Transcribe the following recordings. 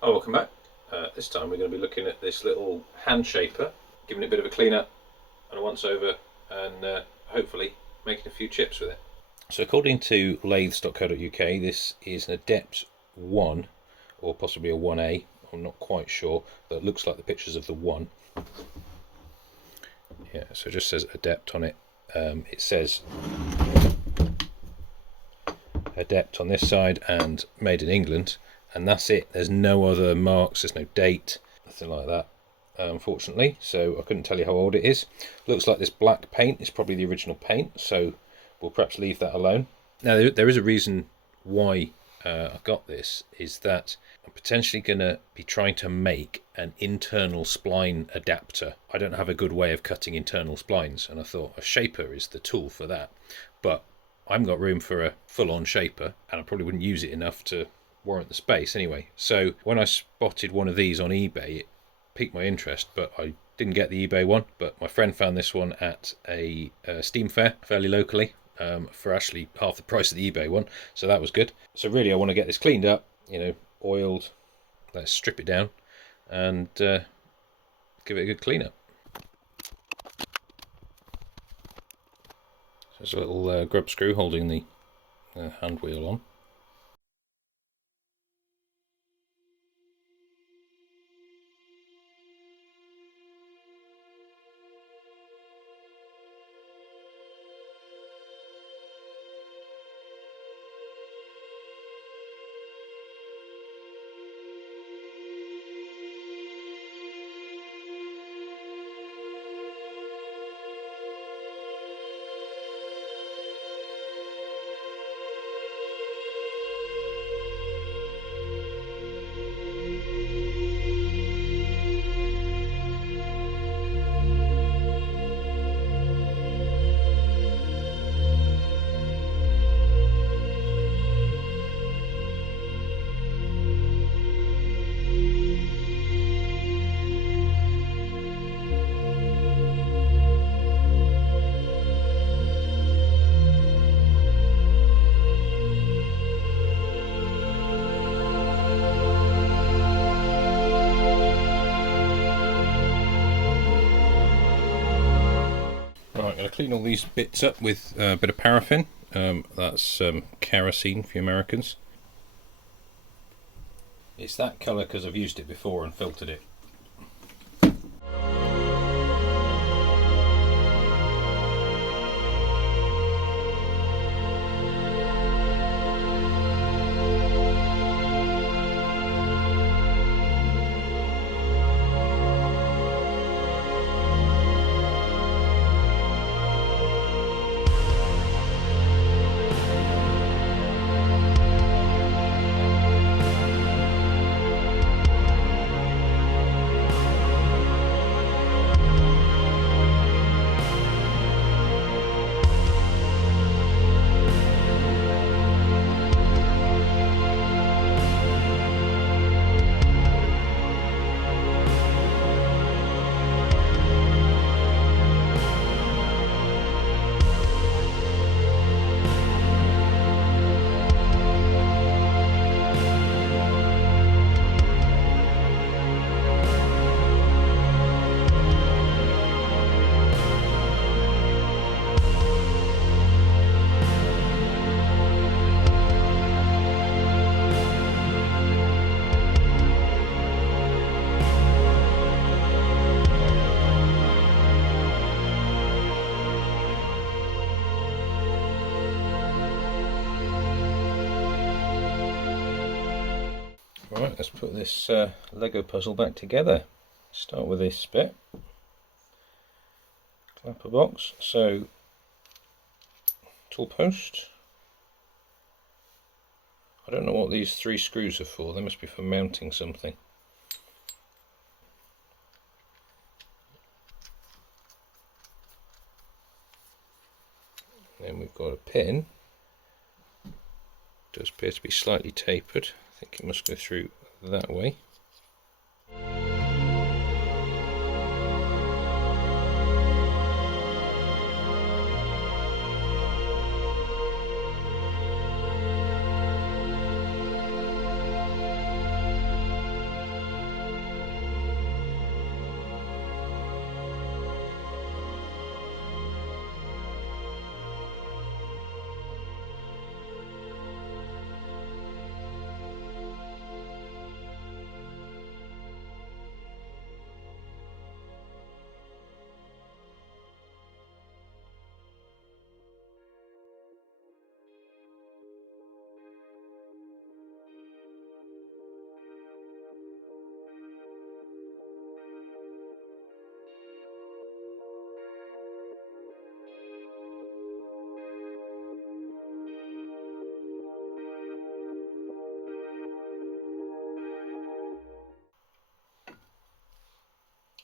Oh, welcome back. This time we're going to be looking at this little hand shaper, giving it a bit of a clean up and a once over, and hopefully making a few chips with it. So according to lathes.co.uk, this is an Adept 1, or possibly a 1A, I'm not quite sure, but it looks like the pictures of the 1. Yeah, so it just says Adept on it. It says Adept on this side and made in England, and that's it. There's no other marks, there's no date, nothing like that, unfortunately, so I couldn't tell you how old it is. Looks like this black paint is probably the original paint, so we'll perhaps leave that alone. Now there is a reason why I got this, is that I'm potentially going to be trying to make an internal spline adapter. I don't have a good way of cutting internal splines, and I thought a shaper is the tool for that, but I haven't got room for a full-on shaper, and I probably wouldn't use it enough to warrant the space anyway. So when I spotted one of these on eBay, it piqued my interest, but I didn't get the eBay one. But my friend found this one at a Steam fair fairly locally for actually half the price of the eBay one, so that was good. So really I want to get this cleaned up, oiled, let's strip it down and give it a good clean up. So there's a little grub screw holding the hand wheel on. Right, I'm going to clean all these bits up with a bit of paraffin. That's kerosene for you Americans. It's that colour because I've used it before and filtered it. Right, let's put this Lego puzzle back together. Start with this bit. Clapper box. So, tool post. I don't know what these 3 screws are for. They must be for mounting something. Then we've got a pin. It does appear to be slightly tapered. I think it must go through that way.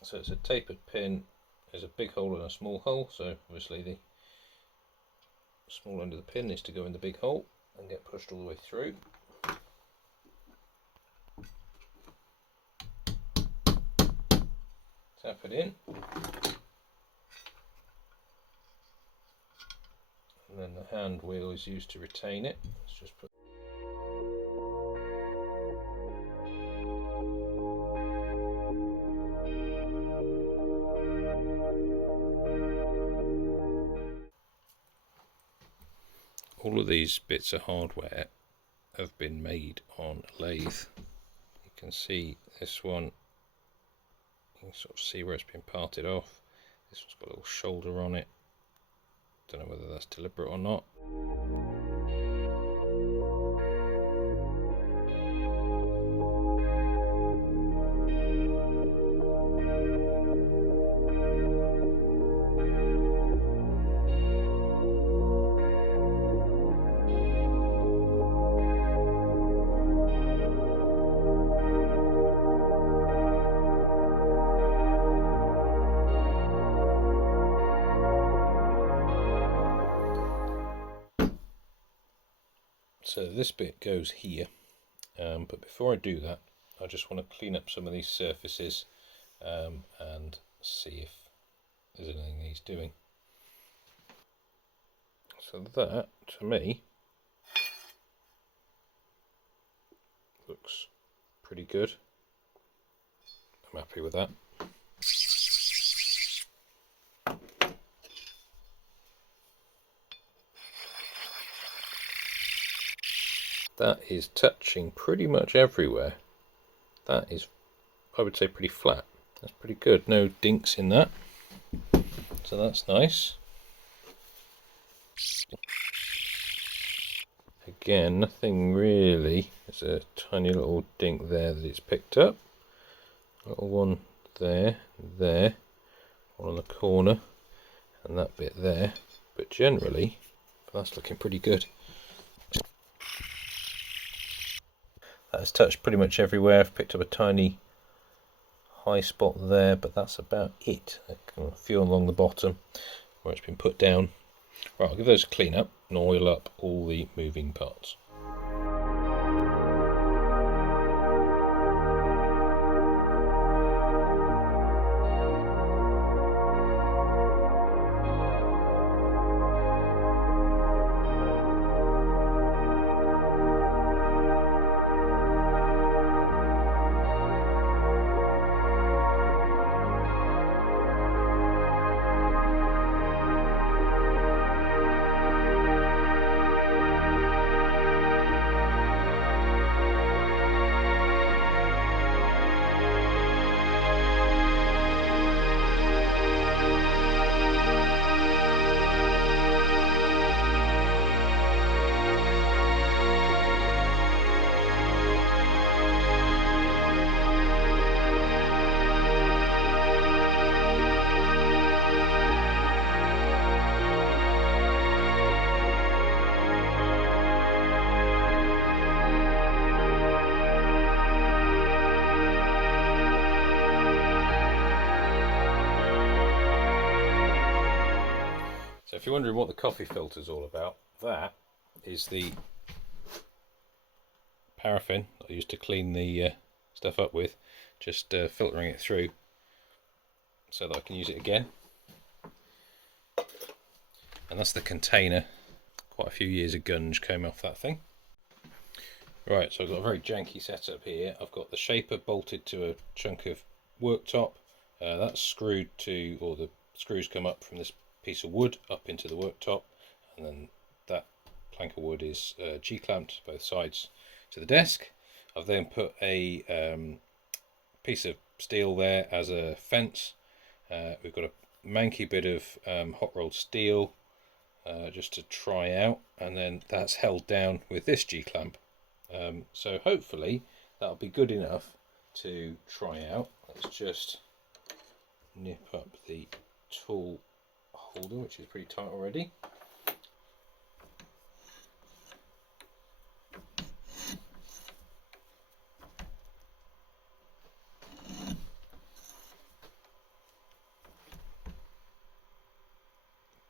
So it's a tapered pin, there's a big hole and a small hole, so obviously the small end of the pin is to go in the big hole and get pushed all the way through. Tap it in, and then the hand wheel is used to retain it. Let's just put all of these bits of hardware have been made on a lathe. You can see this one, you can sort of see where it's been parted off. This one's got a little shoulder on it. Don't know whether that's deliberate or not. So this bit goes here, but before I do that, I just want to clean up some of these surfaces and see if there's anything he's doing. So that, to me, looks pretty good. I'm happy with that. That is touching pretty much everywhere. That is, I would say, pretty flat. That's pretty good. No dinks in that. So that's nice. Again, nothing really. There's a tiny little dink there that it's picked up. Little one there, there. One on the corner. And that bit there. But generally, that's looking pretty good. That's touched pretty much everywhere. I've picked up a tiny high spot there, but that's about it. A few along the bottom where it's been put down. Right, I'll give those a clean up and oil up all the moving parts. So if you're wondering what the coffee filter is all about, that is the paraffin I used to clean the stuff up with, just filtering it through so that I can use it again. And that's the container. Quite a few years of gunge came off that thing. Right, so I've got a very janky setup here. I've got the shaper bolted to a chunk of worktop. That's screwed to, or the screws come up from this piece of wood up into the worktop, and then that plank of wood is G-clamped both sides to the desk. I've then put a piece of steel there as a fence. We've got a manky bit of hot rolled steel just to try out, and then that's held down with this G-clamp. So hopefully that'll be good enough to try out. Let's just nip up the tool holder, which is pretty tight already.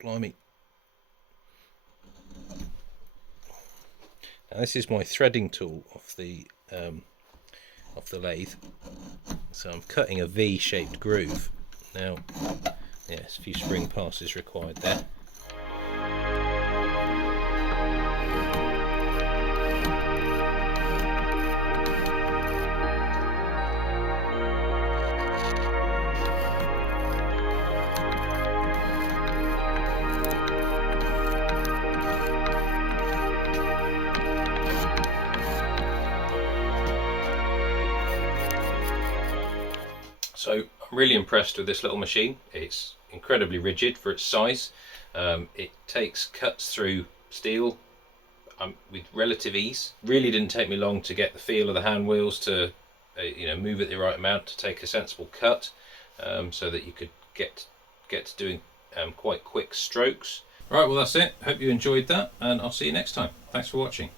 Blimey. Now this is my threading tool off the lathe. So I'm cutting a V-shaped groove. Now, yes, a few spring passes required there. So I'm really impressed with this little machine. It's incredibly rigid for its size. It takes cuts through steel with relative ease. Really didn't take me long to get the feel of the hand wheels to move it the right amount to take a sensible cut, so that you could get to doing quite quick strokes. Right, well that's it. Hope you enjoyed that, and I'll see you next time. Thanks for watching.